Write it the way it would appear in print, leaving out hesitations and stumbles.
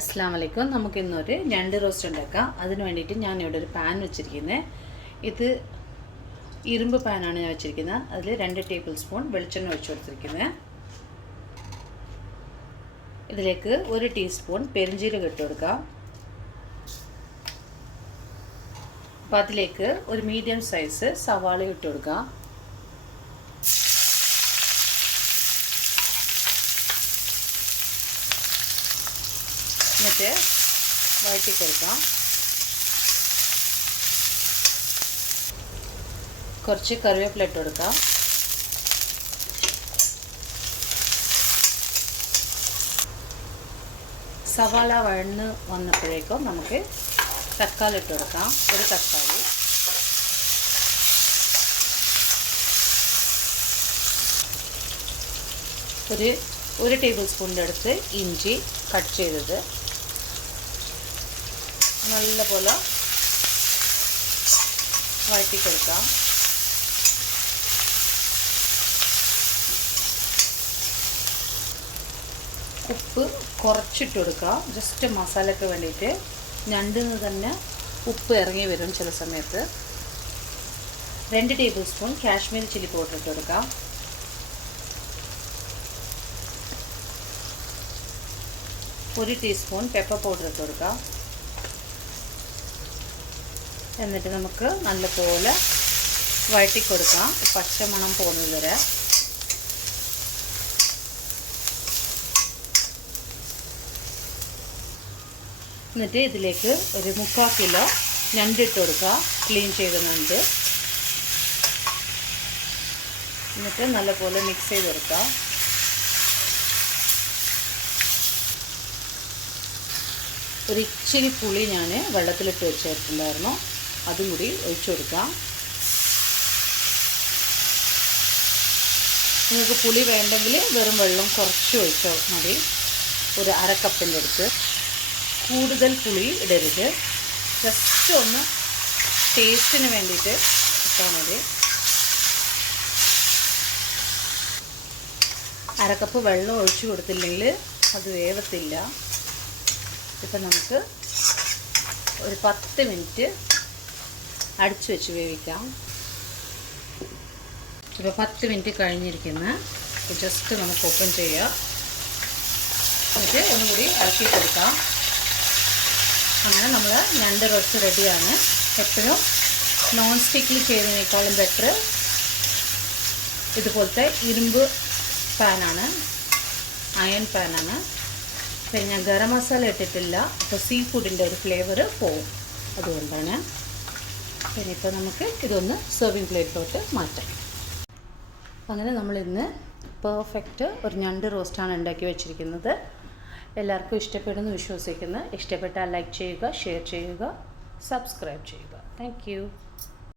അസ്സലാമു അലൈക്കും. നമുക്കിന്നൊരു ഞണ്ട് റോസ്റ്റ് ഉണ്ടാക്കാം. അതിന് വേണ്ടിയിട്ട് ഞാനിവിടെ ഒരു പാൻ വെച്ചിരിക്കുന്നത്. ഇത് ഇരുമ്പ് പാനാണ് ഞാൻ വെച്ചിരിക്കുന്നത്. അതിൽ 2 ടേബിൾ സ്പൂൺ വെളിച്ചെണ്ണ ഒഴിച്ചു കൊടുത്തിരിക്കുന്നത്. ഇതിലേക്ക് 1 ടീസ്പൂൺ പെരുംജീരകം ഇട്ട് കൊടുക്കാം. അപ്പോൾ അതിലേക്ക് ഒരു മീഡിയം സൈസ് സവാള ഇട്ട് കൊടുക്കാം. എന്നിട്ട് വഴറ്റി കൊടുക്കാം. കുറച്ച് കറിവേപ്പില ഇട്ട് കൊടുക്കാം. സവാള വഴന്ന് വന്നപ്പോഴേക്കും നമുക്ക് തക്കാളി ഇട്ട് കൊടുക്കാം. ഒരു തക്കാളി, ഒരു ടേബിൾ സ്പൂണിൻ്റെ അടുത്ത് ഇഞ്ചി കട്ട് ചെയ്തത് നല്ലപോലെ വഴറ്റി കൊടുക്കാം. ഉപ്പ് കുറച്ചിട്ട് കൊടുക്കുക. ജസ്റ്റ് മസാലയ്ക്ക് വേണ്ടിയിട്ട്. ഞണ്ടിൽ നിന്ന് തന്നെ ഉപ്പ് ഇറങ്ങി വരും ചില സമയത്ത്. 2 table spoon Kashmiri chilli powder ഇട്ട് കൊടുക്കാം. ഒരു ടീസ്പൂൺ പെപ്പർ പൗഡർ ഇട്ട് കൊടുക്കാം. എന്നിട്ട് നമുക്ക് നല്ലപോലെ വഴറ്റി കൊടുക്കാം, പച്ചമണം പോകുന്നത് വരെ. എന്നിട്ട് ഇതിലേക്ക് ഒരു 3/4 കിലോ ഞണ്ട് ഇട്ട് കൊടുക്കുക. ക്ലീൻ ചെയ്ത ഞണ്ട്. എന്നിട്ട് നല്ലപോലെ മിക്സ് ചെയ്ത് കൊടുക്കുക. ഒരു ഇച്ചിരി പുളി ഞാൻ വെള്ളത്തിലിട്ട് വെച്ചിട്ടുണ്ടായിരുന്നു, അതും കൂടി ഒഴിച്ചു കൊടുക്കാം. നിങ്ങൾക്ക് പുളി വേണ്ടെങ്കിൽ വെറും വെള്ളം കുറച്ച് ഒഴിച്ചാൽ മതി. ഒരു 1/2 കപ്പിൻ്റെ അടുത്ത്. കൂടുതൽ പുളി ഇടരുത്, ജസ്റ്റ് ഒന്ന് ടേസ്റ്റിന് വേണ്ടിയിട്ട് ഇട്ടാൽ മതി. 1/2 കപ്പ് വെള്ളം ഒഴിച്ചു കൊടുത്തില്ലെങ്കിൽ അത് വേവത്തില്ല. ഇപ്പം നമുക്ക് ഒരു 10 മിനിറ്റ് അടച്ചു വെച്ച് വേവിക്കാം. ഇപ്പോൾ 10 മിനിറ്റ് കഴിഞ്ഞിരിക്കുന്ന ജസ്റ്റ് നമുക്ക് ഓപ്പൺ ചെയ്യാം. എന്നിട്ട് ഒന്നുകൂടി ഇളക്കി കൊടുക്കാം. അങ്ങനെ നമ്മൾ ഞണ്ട് റോസ്റ്റ് റെഡിയാണ്. എപ്പോഴും നോൺ സ്റ്റിക്കിൽ ചെയ്യുന്നതിനേക്കാളും ബെറ്റർ ഇതുപോലത്തെ ഇരുമ്പ് പാനാണ്, അയൺ പാനാണ്. പിന്നെ ഞാൻ ഗരം മസാല ഇട്ടിട്ടില്ല, അപ്പോൾ സീ ഫുഡിൻ്റെ ഒരു ഫ്ലേവർ പോവും, അതുകൊണ്ടാണ്. പിന്നെ ഇപ്പോൾ നമുക്ക് ഇതൊന്ന് സെർവിങ് പ്ലേറ്റിലോട്ട് മാറ്റാം. അങ്ങനെ നമ്മളിന്ന് പെർഫെക്റ്റ് ഒരു ഞണ്ട് റോസ്റ്റാണ് ഉണ്ടാക്കി വെച്ചിരിക്കുന്നത്. എല്ലാവർക്കും ഇഷ്ടപ്പെടുമെന്ന് വിശ്വസിക്കുന്നു. ഇഷ്ടപ്പെട്ടാൽ ലൈക്ക് ചെയ്യുക, ഷെയർ ചെയ്യുക, സബ്സ്ക്രൈബ് ചെയ്യുക. Thank you.